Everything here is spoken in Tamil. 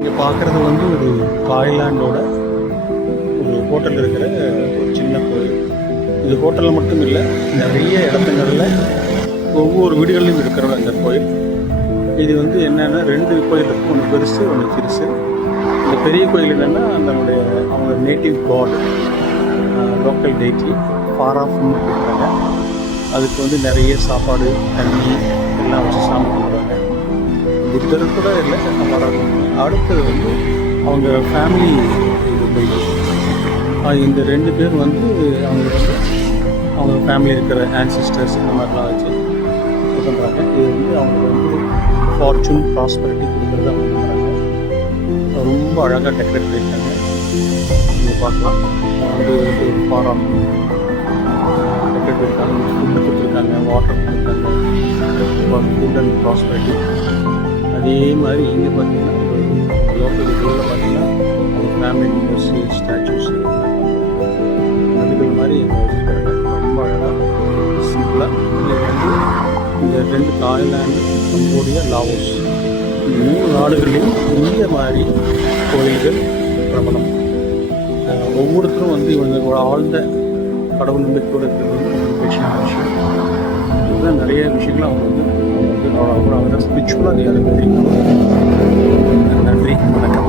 இங்கே பார்க்குறது வந்து ஒரு தாய்லாண்டோட ஒரு ஹோட்டல் இருக்கிற ஒரு சின்ன கோயில். இது ஹோட்டலில் மட்டும் இல்லை, நிறைய இடத்துங்களில் ஒவ்வொரு வீடுகளிலும் இருக்கிற அந்த கோயில். இது வந்து என்னென்னா 2 கோயில் இருக்குது, ஒன்று பெருசு ஒன்று சிறுசு. இந்த பெரிய கோயில் என்னென்னா நம்மளுடைய அவங்க நேட்டிவ் காட், லோக்கல் டெய்ட்டி ஃபாராஃப்னு இருக்காங்க. அதுக்கு வந்து நிறைய சாப்பாடு தண்ணி எல்லாம் வச்சு சாமி கும்பிட்றாங்க. புத்தர் கூட இல்லை ஃபாராஃப். அடுத்தது வந்து அவங்க ஃபேமிலி இது போயிடுச்சு. இந்த 2 பேர் வந்து அவங்க ஃபேமிலி இருக்கிற ஆன்சிஸ்டர்ஸ் இந்த மாதிரிலாம் வச்சு இது பண்ணுறாங்க. இது வந்து அவங்களுக்கு வந்து ஃபார்ச்சூன் ப்ராஸ்பரிட்டி கொடுக்குறத அவங்க பண்ணுறாங்க. ரொம்ப அழகாக டெக்கரேட் பண்ணியிருக்காங்க. நீங்கள் பார்க்கலாம். வந்து ஒரு ஃபாராம் டெக்கரேட் பண்ணியிருக்காங்க, ஃபுட்டு கொடுத்துருக்காங்க, வாட்டர் கொடுத்துருக்காங்க, ஃபுட் அண்ட் ப்ராஸ்பரிட்டி. அதே மாதிரி இங்கே பார்த்தீங்கன்னா ஒரு லோக்கல் இதில் பார்த்தீங்கன்னா அவங்க ஃபேமிலி மெம்பர்ஸ் ஸ்டாச்சூஸ் நடுகள் மாதிரி இங்கே வச்சுருக்காங்க. ரொம்ப அழகாக சிம்பிளாக. இது வந்து இந்த 2 தாய்லாந்து, கம்போடியா, லாவோஸ் இந்த 3 நாடுகளிலும் இந்த மாதிரி கோயில்கள் பிரபலம். ஒவ்வொருத்தரும் வந்து இவங்களோட ஆழ்ந்த கடவுள் நம்பிக்கையோடு இருக்கிறது வந்து விஷயம். இதுதான் நிறைய விஷயங்கள் அவங்க வந்து அவங்க ஸ்பிரிச்சுவலாக அது தெரியும். நன்றி, வணக்கம்.